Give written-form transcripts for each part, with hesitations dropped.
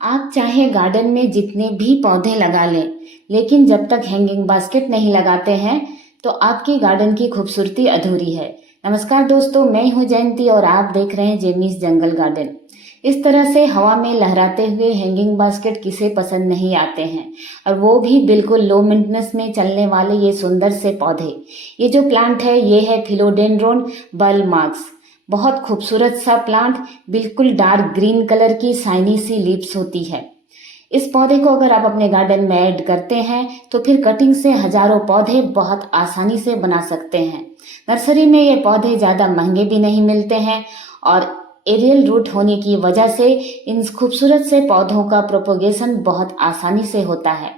आप चाहे गार्डन में जितने भी पौधे लगा लें, लेकिन जब तक हैंगिंग बास्केट नहीं लगाते हैं तो आपकी गार्डन की खूबसूरती अधूरी है। नमस्कार दोस्तों, मैं हूं जयंती और आप देख रहे हैं जेमीज जंगल गार्डन। इस तरह से हवा में लहराते हुए हैंगिंग बास्केट किसे पसंद नहीं आते हैं, और वो भी बिल्कुल लो मेंटेनेंस में चलने वाले ये सुंदर से पौधे। ये जो प्लांट है ये है फिलोडेंड्रोन बल्मार्क्स। बहुत खूबसूरत सा प्लांट, बिल्कुल डार्क ग्रीन कलर की शाइनी सी लीव्स होती है। इस पौधे को अगर आप अपने गार्डन में ऐड करते हैं तो फिर कटिंग से हजारों पौधे बहुत आसानी से बना सकते हैं। नर्सरी में ये पौधे ज़्यादा महंगे भी नहीं मिलते हैं और एरियल रूट होने की वजह से इन खूबसूरत से पौधों का प्रोपोगेशन बहुत आसानी से होता है।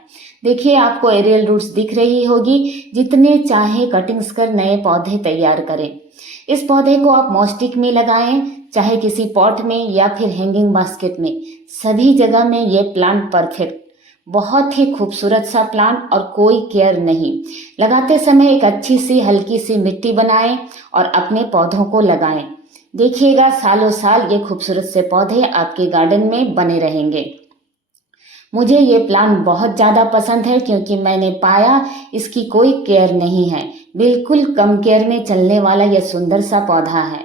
देखिए, आपको एरियल रूट्स दिख रही होगी। जितने चाहे कटिंग्स कर नए पौधे तैयार करें। इस पौधे को आप मॉस्टिक में लगाएं, चाहे किसी पॉट में या फिर हैंगिंग बास्केट में, सभी जगह में ये प्लांट परफेक्ट। बहुत ही खूबसूरत सा प्लांट और कोई केयर नहीं। लगाते समय एक अच्छी सी हल्की सी मिट्टी बनाएं और अपने पौधों को लगाएं। देखिएगा, सालों साल ये खूबसूरत से पौधे आपके गार्डन में बने रहेंगे। मुझे ये प्लांट बहुत ज़्यादा पसंद है क्योंकि मैंने पाया इसकी कोई केयर नहीं है। बिल्कुल कम केयर में चलने वाला यह सुंदर सा पौधा है।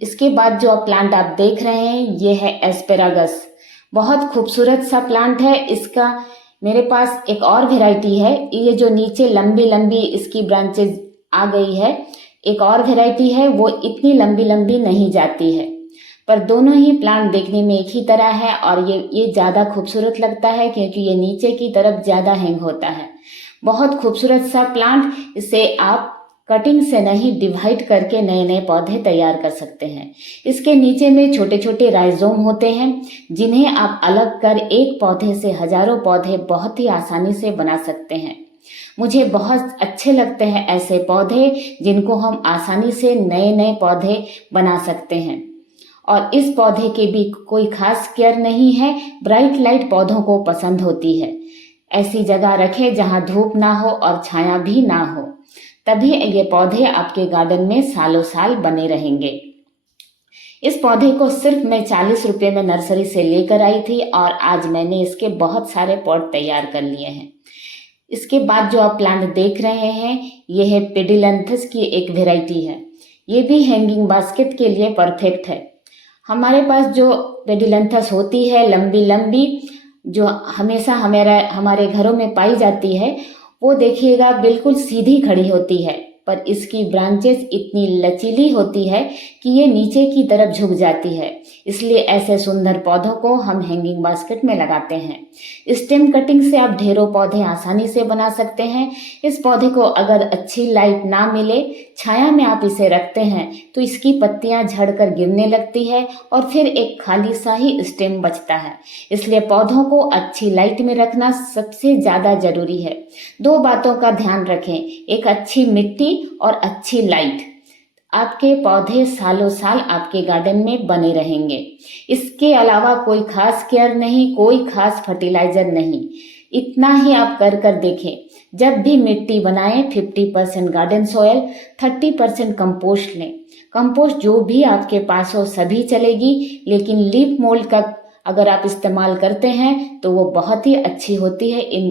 इसके बाद जो प्लांट आप देख रहे हैं ये है एस्पेरागस। बहुत खूबसूरत सा प्लांट है। इसका मेरे पास एक और वैरायटी है। ये जो नीचे लंबी लंबी इसकी ब्रांचेज आ गई है, एक और वैरायटी है, वो इतनी लंबी लंबी नहीं जाती है। पर दोनों ही प्लांट देखने में एक ही तरह है और ये ज़्यादा खूबसूरत लगता है क्योंकि ये नीचे की तरफ ज़्यादा हैंग होता है। बहुत खूबसूरत सा प्लांट। इसे आप कटिंग से नहीं, डिवाइड करके नए नए पौधे तैयार कर सकते हैं। इसके नीचे में छोटे छोटे राइजोम होते हैं जिन्हें आप अलग कर एक पौधे से हजारों पौधे बहुत ही आसानी से बना सकते हैं। मुझे बहुत अच्छे लगते हैं ऐसे पौधे जिनको हम आसानी से नए नए पौधे बना सकते हैं। और इस पौधे के भी कोई खास केयर नहीं है। ब्राइट लाइट पौधों को पसंद होती है। ऐसी जगह रखें जहां धूप ना हो और छाया भी ना हो, तभी ये पौधे आपके गार्डन में सालों साल बने रहेंगे। इस पौधे को सिर्फ मैं 40 रुपये में नर्सरी से लेकर आई थी और आज मैंने इसके बहुत सारे पॉट तैयार कर लिए हैं। इसके बाद जो आप प्लांट देख रहे हैं ये है पेडिलैंथस की एक वेराइटी है। ये भी हैंगिंग बास्केट के लिए परफेक्ट है। हमारे पास जो पेडिलैंथस होती है लंबी लंबी, जो हमेशा हमारे घरों में पाई जाती है, वो देखिएगा बिल्कुल सीधी खड़ी होती है, पर इसकी ब्रांचेस इतनी लचीली होती है कि ये नीचे की तरफ झुक जाती है। इसलिए ऐसे सुंदर पौधों को हम हैंगिंग बास्केट में लगाते हैं। स्टेम कटिंग से आप ढेरों पौधे आसानी से बना सकते हैं। इस पौधे को अगर अच्छी लाइट ना मिले, छाया में आप इसे रखते हैं तो इसकी पत्तियां झड़कर गिरने लगती है और फिर एक खाली सा ही स्टेम बचता है। इसलिए पौधों को अच्छी लाइट में रखना सबसे ज़्यादा जरूरी है। दो बातों का ध्यान रखें, एक अच्छी मिट्टी और अच्छी लाइट। आपके पौधे सालों साल आपके गार्डन में बने रहेंगे। इसके अलावा कोई खास केयर नहीं, कोई खास फर्टिलाइजर नहीं। इतना ही आप कर देखें। जब भी मिट्टी बनाएं 50% गार्डन सॉयल, 30% कंपोस्ट लें। कंपोस्ट जो भी आपके पास हो सभी चलेगी, लेकिन लीफ मोल्ड का अगर आप इस्तेमाल करते हैं तो वो बहुत ही अच्छी होती है इन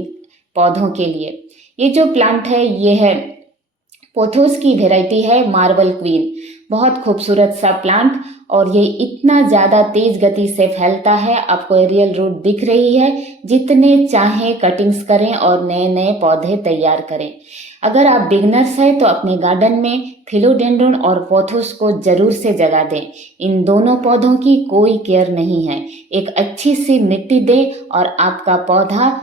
पौधों के लिए। ये जो प्लांट है ये है पोथोस की वैरायटी है मार्बल क्वीन। बहुत खूबसूरत सा प्लांट और ये इतना ज़्यादा तेज गति से फैलता है। आपको एरियल रूट दिख रही है। जितने चाहें कटिंग्स करें और नए नए पौधे तैयार करें। अगर आप बिगनर्स हैं तो अपने गार्डन में फिलोडेंड्रोन और पोथोस को जरूर से जगा दें। इन दोनों पौधों की कोई केयर नहीं है। एक अच्छी सी मिट्टी दें और आपका पौधा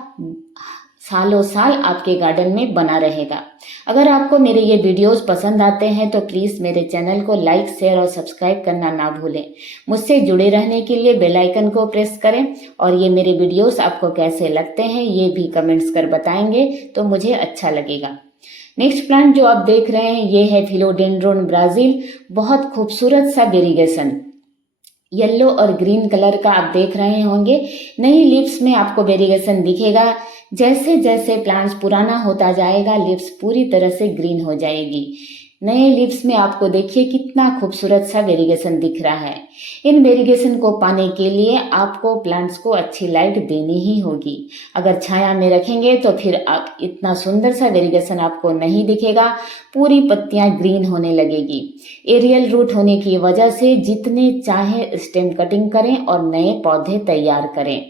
सालों साल आपके गार्डन में बना रहेगा। अगर आपको मेरे ये वीडियोस पसंद आते हैं तो प्लीज़ मेरे चैनल को लाइक, शेयर और सब्सक्राइब करना ना भूलें। मुझसे जुड़े रहने के लिए बेल आइकन को प्रेस करें और ये मेरे वीडियोस आपको कैसे लगते हैं ये भी कमेंट्स कर बताएंगे तो मुझे अच्छा लगेगा। नेक्स्ट प्लांट जो आप देख रहे हैं ये है फिलोडेंड्रोन ब्राजील। बहुत खूबसूरत सा वेरिगेशन, येलो और ग्रीन कलर का आप देख रहे होंगे। नई लीव्स में आपको वेरिगेशन दिखेगा। जैसे जैसे प्लांट्स पुराना होता जाएगा लीव्स पूरी तरह से ग्रीन हो जाएगी। नए लीव्स में आपको देखिए कितना खूबसूरत सा वेरिगेशन दिख रहा है। इन वेरिगेशन को पाने के लिए आपको प्लांट्स को अच्छी लाइट देनी ही होगी। अगर छाया में रखेंगे तो फिर आप इतना सुंदर सा वेरिगेशन आपको नहीं दिखेगा, पूरी पत्तियां ग्रीन होने लगेगी। एरियल रूट होने की वजह से जितने चाहे स्टेम कटिंग करें और नए पौधे तैयार करें।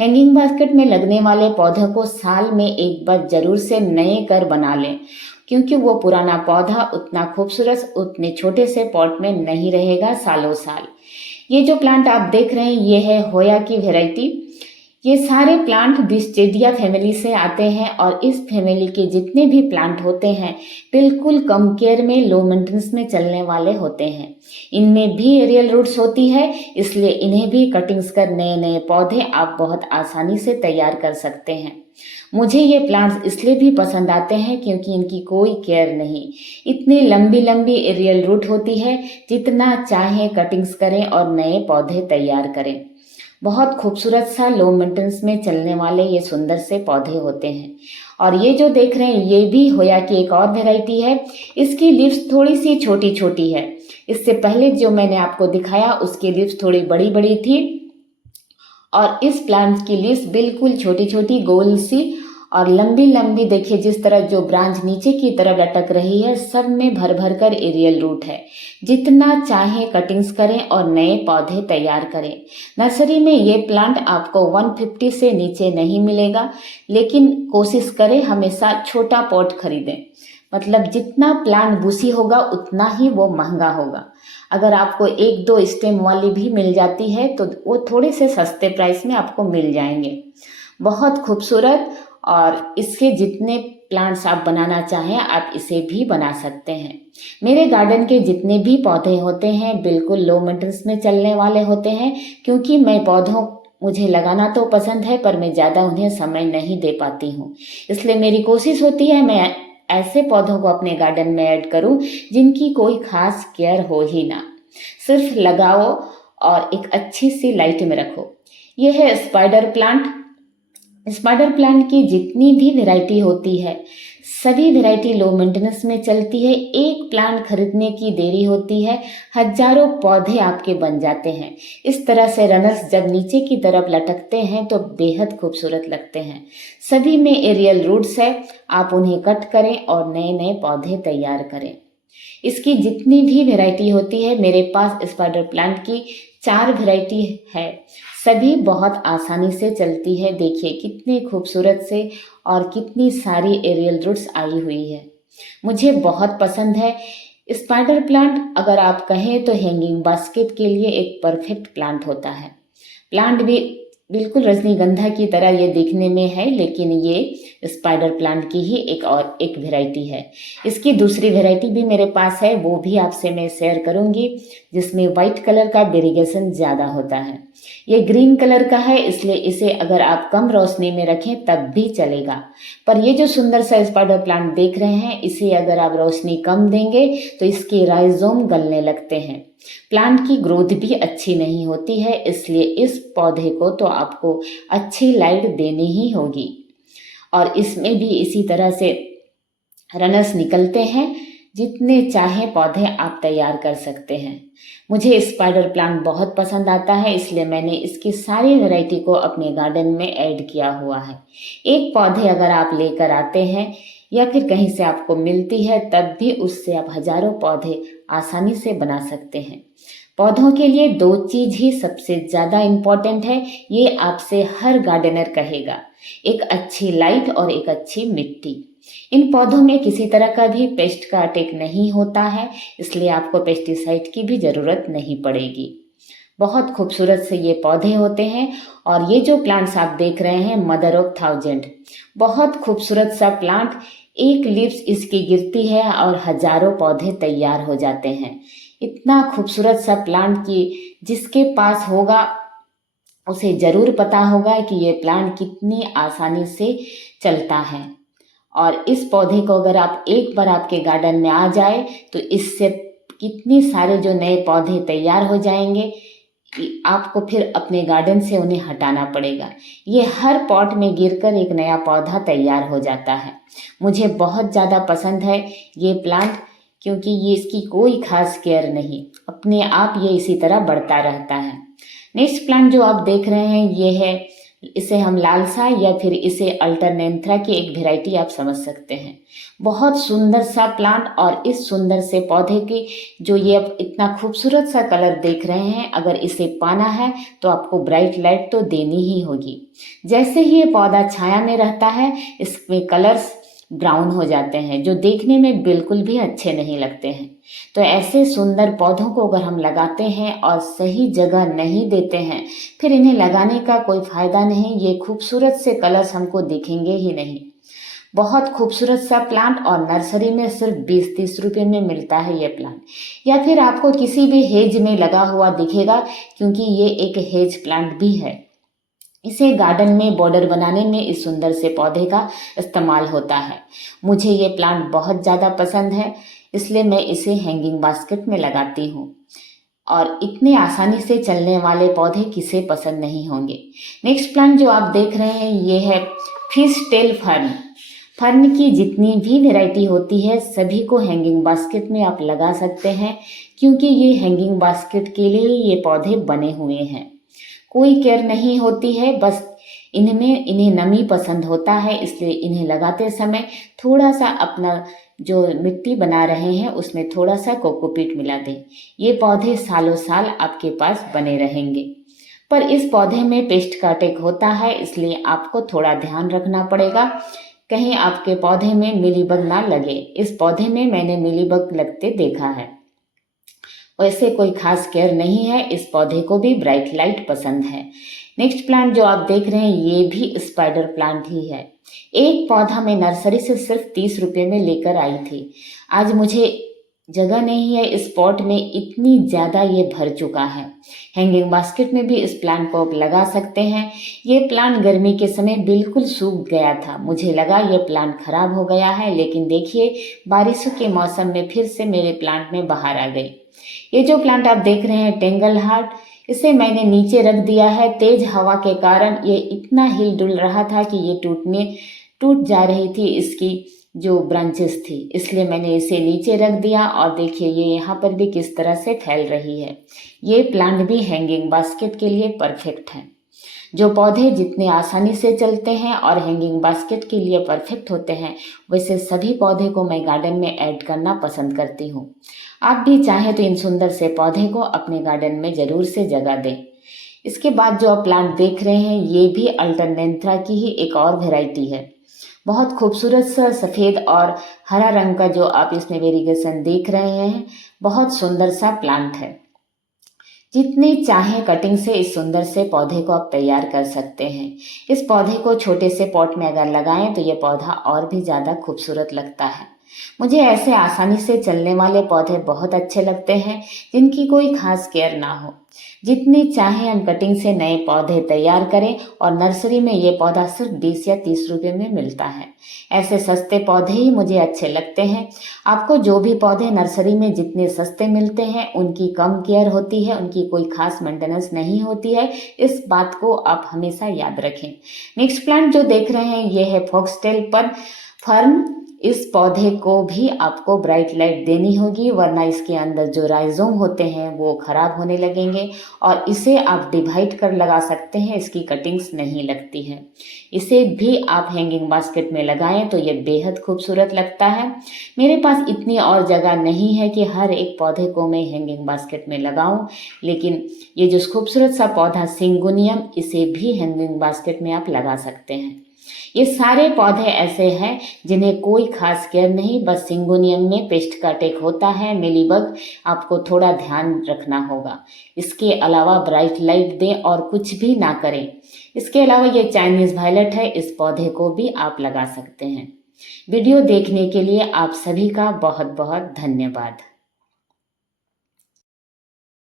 हैंगिंग बास्केट में लगने वाले पौधों को साल में एक बार जरूर से नए कर बना लें, क्योंकि वो पुराना पौधा उतना खूबसूरत उतने छोटे से पॉट में नहीं रहेगा सालों साल। ये जो प्लांट आप देख रहे हैं ये है होया की वैरायटी। ये सारे प्लांट विस्टेडिया फैमिली से आते हैं और इस फैमिली के जितने भी प्लांट होते हैं बिल्कुल कम केयर में लो मेंटेनेंस में चलने वाले होते हैं। इनमें भी एरियल रूट्स होती है, इसलिए इन्हें भी कटिंग्स कर नए नए पौधे आप बहुत आसानी से तैयार कर सकते हैं। मुझे ये प्लांट्स इसलिए भी पसंद आते हैं क्योंकि इनकी कोई केयर नहीं, इतनी लंबी लंबी एरियल रूट होती है, जितना चाहे कटिंग्स करें और नए पौधे तैयार करें। बहुत खूबसूरत सा लो मेंटेनेंस में चलने वाले ये सुंदर से पौधे होते हैं। और ये जो देख रहे हैं ये भी होया की एक और वैरायटी है। इसकी लीव्स थोड़ी सी छोटी छोटी है। इससे पहले जो मैंने आपको दिखाया उसकी लीव्स थोड़ी बड़ी बड़ी थी और इस प्लांट की लीव्स बिल्कुल छोटी छोटी गोल सी और लंबी लंबी। देखिए जिस तरह जो ब्रांच नीचे की तरफ लटक रही है, सब में भर भर कर एरियल रूट है। जितना चाहे कटिंग्स करें और नए पौधे तैयार करें। नर्सरी में ये प्लांट आपको 150 से नीचे नहीं मिलेगा, लेकिन कोशिश करें हमेशा छोटा पॉट खरीदें। मतलब जितना प्लांट बूसी होगा उतना ही वो महंगा होगा। अगर आपको एक दो स्टेम वाली भी मिल जाती है तो वो थोड़े से सस्ते प्राइस में आपको मिल जाएंगे। बहुत खूबसूरत, और इसके जितने प्लांट्स आप बनाना चाहें आप इसे भी बना सकते हैं। मेरे गार्डन के जितने भी पौधे होते हैं बिल्कुल लो मेंटेनेंस में चलने वाले होते हैं, क्योंकि मैं पौधों मुझे लगाना तो पसंद है पर मैं ज़्यादा उन्हें समय नहीं दे पाती हूँ। इसलिए मेरी कोशिश होती है मैं ऐसे पौधों को अपने गार्डन में ऐड करूँ जिनकी कोई खास केयर हो ही ना, सिर्फ लगाओ और एक अच्छी सी लाइट में रखो। यह है स्पाइडर प्लांट। स्पाइडर प्लांट की जितनी भी वैरायटी होती है सभी वैरायटी लो मेंटेनेंस में चलती है। एक प्लांट खरीदने की देरी होती है, हजारों पौधे आपके बन जाते हैं। इस तरह से रनर्स जब नीचे की तरफ लटकते हैं तो बेहद खूबसूरत लगते हैं। सभी में एरियल रूट्स है, आप उन्हें कट करें और नए नए पौधे तैयार करें। इसकी जितनी भी वैरायटी होती है, मेरे पास स्पाइडर प्लांट की 4 वैरायटी है, सभी बहुत आसानी से चलती है। देखिए कितने खूबसूरत से और कितनी सारी एरियल रूट्स आई हुई है। मुझे बहुत पसंद है स्पाइडर प्लांट। अगर आप कहें तो हैंगिंग बास्केट के लिए एक परफेक्ट प्लांट होता है। प्लांट भी बिल्कुल रजनीगंधा की तरह ये दिखने में है, लेकिन ये स्पाइडर प्लांट की ही एक वैरायटी है। इसकी दूसरी वैरायटी भी मेरे पास है, वो भी आपसे मैं शेयर करूंगी, जिसमें वाइट कलर का वेरिएशन ज़्यादा होता है। ये ग्रीन कलर का है, इसलिए इसे अगर आप कम रोशनी में रखें तब भी चलेगा। पर ये जो सुंदर सा स्पाइडर प्लांट देख रहे हैं, इसे अगर आप रोशनी कम देंगे तो इसके राइजोम गलने लगते हैं, प्लांट की ग्रोथ भी अच्छी नहीं होती है। इसलिए इस पौधे को तो आपको अच्छी लाइट देनी ही होगी। और इसमें भी इसी तरह से रनर्स निकलते हैं, जितने चाहे पौधे आप तैयार कर सकते हैं। मुझे स्पाइडर प्लांट बहुत पसंद आता है, इसलिए मैंने इसकी सारी वैरायटी को अपने गार्डन में ऐड किया हुआ है। एक पौधे अगर आप लेकर आते हैं या फिर कहीं से आपको मिलती है, तब भी उससे आप हजारों पौधे आसानी से बना सकते हैं। पौधों के लिए 2 चीज ही सबसे ज़्यादा इम्पोर्टेंट है, ये आपसे हर गार्डनर कहेगा, एक अच्छी लाइट और एक अच्छी मिट्टी। इन पौधों में किसी तरह का भी पेस्ट का अटैक नहीं होता है, इसलिए आपको पेस्टिसाइड की भी ज़रूरत नहीं पड़ेगी। बहुत खूबसूरत से ये पौधे होते हैं। और ये जो प्लांट्स आप देख रहे हैं मदर ऑफ 1000, बहुत खूबसूरत सा प्लांट। एक लीव्स इसकी गिरती है और हजारों पौधे तैयार हो जाते हैं। इतना खूबसूरत सा प्लांट कि जिसके पास होगा उसे ज़रूर पता होगा कि ये प्लांट कितनी आसानी से चलता है। और इस पौधे को अगर आप एक बार आपके गार्डन में आ जाए तो इससे कितनी सारे जो नए पौधे तैयार हो जाएंगे, आपको फिर अपने गार्डन से उन्हें हटाना पड़ेगा। ये हर पॉट में गिरकर एक नया पौधा तैयार हो जाता है। मुझे बहुत ज़्यादा पसंद है ये प्लांट। क्योंकि ये इसकी कोई खास केयर नहीं, अपने आप ये इसी तरह बढ़ता रहता है। नेक्स्ट प्लांट जो आप देख रहे हैं ये है, इसे हम लालसा या फिर इसे अल्टरनेंथ्रा की एक वैरायटी आप समझ सकते हैं। बहुत सुंदर सा प्लांट, और इस सुंदर से पौधे की जो ये अब इतना खूबसूरत सा कलर देख रहे हैं, अगर इसे पाना है तो आपको ब्राइट लाइट तो देनी ही होगी। जैसे ही ये पौधा छाया में रहता है इसमें कलर्स ब्राउन हो जाते हैं, जो देखने में बिल्कुल भी अच्छे नहीं लगते हैं। तो ऐसे सुंदर पौधों को अगर हम लगाते हैं और सही जगह नहीं देते हैं, फिर इन्हें लगाने का कोई फ़ायदा नहीं। ये खूबसूरत से कलर्स हमको दिखेंगे ही नहीं। बहुत खूबसूरत सा प्लांट, और नर्सरी में सिर्फ 20-30 रुपये में मिलता है ये प्लांट, या फिर आपको किसी भी हेज में लगा हुआ दिखेगा, क्योंकि ये एक हेज प्लांट भी है। इसे गार्डन में बॉर्डर बनाने में इस सुंदर से पौधे का इस्तेमाल होता है। मुझे ये प्लांट बहुत ज़्यादा पसंद है, इसलिए मैं इसे हैंगिंग बास्केट में लगाती हूँ। और इतने आसानी से चलने वाले पौधे किसे पसंद नहीं होंगे। नेक्स्ट प्लांट जो आप देख रहे हैं ये है फिश टेल फर्न। फर्न की जितनी भी वैरायटी होती है सभी को हैंगिंग बास्केट में आप लगा सकते हैं, क्योंकि ये हैंगिंग बास्केट के लिए ये पौधे बने हुए हैं। कोई केयर नहीं होती है, बस इन्हें नमी पसंद होता है, इसलिए इन्हें लगाते समय थोड़ा सा अपना जो मिट्टी बना रहे हैं उसमें थोड़ा सा कोकोपीट मिला दें। ये पौधे सालों साल आपके पास बने रहेंगे। पर इस पौधे में पेस्ट का अटैक होता है, इसलिए आपको थोड़ा ध्यान रखना पड़ेगा, कहीं आपके पौधे में मिलीबग ना लगे। इस पौधे में मैंने मिलीबग लगते देखा है। वैसे कोई खास केयर नहीं है, इस पौधे को भी ब्राइट लाइट पसंद है। नेक्स्ट प्लांट जो आप देख रहे हैं ये भी स्पाइडर प्लांट ही है। एक पौधा मैं नर्सरी से सिर्फ 30 रुपये में लेकर आई थी। आज मुझे जगह नहीं है, इस पॉट में इतनी ज़्यादा ये भर चुका है। हैंगिंग बास्केट में भी इस प्लांट को आप लगा सकते हैं। ये प्लांट गर्मी के समय बिल्कुल सूख गया था, मुझे लगा ये प्लांट खराब हो गया है, लेकिन देखिए बारिशों के मौसम में फिर से मेरे प्लांट में बाहर आ गई। ये जो प्लांट आप देख रहे हैं टेंगल हार्ट, इसे मैंने नीचे रख दिया है। तेज हवा के कारण ये इतना हिल डुल रहा था कि ये टूट जा रही थी इसकी जो ब्रांचेस थी, इसलिए मैंने इसे नीचे रख दिया। और देखिए ये यहाँ पर भी किस तरह से फैल रही है। ये प्लांट भी हैंगिंग बास्केट के लिए परफेक्ट है। जो पौधे जितने आसानी से चलते हैं और हैंगिंग बास्केट के लिए परफेक्ट होते हैं, वैसे सभी पौधे को मैं गार्डन में ऐड करना पसंद करती हूँ। आप भी चाहें तो इन सुंदर से पौधे को अपने गार्डन में ज़रूर से जगह दें। इसके बाद जो आप प्लांट देख रहे हैं ये भी अल्टरनेंथ्रा की ही एक और वैरायटी है। बहुत खूबसूरत सा सफ़ेद और हरा रंग का जो आप इसमें वेरिएशन देख रहे हैं, बहुत सुंदर सा प्लांट है। जितनी चाहें कटिंग से इस सुंदर से पौधे को आप तैयार कर सकते हैं। इस पौधे को छोटे से पॉट में अगर लगाएं तो ये पौधा और भी ज़्यादा खूबसूरत लगता है। मुझे ऐसे आसानी से चलने वाले पौधे बहुत अच्छे लगते हैं, जिनकी कोई खास केयर ना हो। जितनी चाहे हम कटिंग से नए पौधे तैयार करें, और नर्सरी में ये पौधा सिर्फ 20 या 30 रुपये में मिलता है। ऐसे सस्ते पौधे ही मुझे अच्छे लगते हैं। आपको जो भी पौधे नर्सरी में जितने सस्ते मिलते हैं उनकी कम केयर होती है, उनकी कोई खास मेंटेनेंस नहीं होती है, इस बात को आप हमेशा याद रखें। नेक्स्ट प्लांट जो देख रहे हैं ये है फॉक्सटेल पर फर्न। इस पौधे को भी आपको ब्राइट लाइट देनी होगी, वरना इसके अंदर जो राइजोम होते हैं वो खराब होने लगेंगे। और इसे आप डिवाइड कर लगा सकते हैं, इसकी कटिंग्स नहीं लगती हैं। इसे भी आप हैंगिंग बास्केट में लगाएं तो ये बेहद खूबसूरत लगता है। मेरे पास इतनी और जगह नहीं है कि हर एक पौधे को मैं हैंगिंग बास्केट में लगाऊं, लेकिन ये जो खूबसूरत सा पौधा सिंगोनियम, इसे भी हैंगिंग बास्केट में आप लगा सकते हैं। ये सारे पौधे ऐसे हैं जिन्हें कोई खास केयर नहीं, बस सिंगोनियम में पेस्ट का अटैक होता है, मिलीबग, आपको थोड़ा ध्यान रखना होगा। इसके अलावा ब्राइट लाइट दें और कुछ भी ना करें। इसके अलावा ये चाइनीज़ वायलेट है, इस पौधे को भी आप लगा सकते हैं। वीडियो देखने के लिए आप सभी का बहुत बहुत धन्यवाद।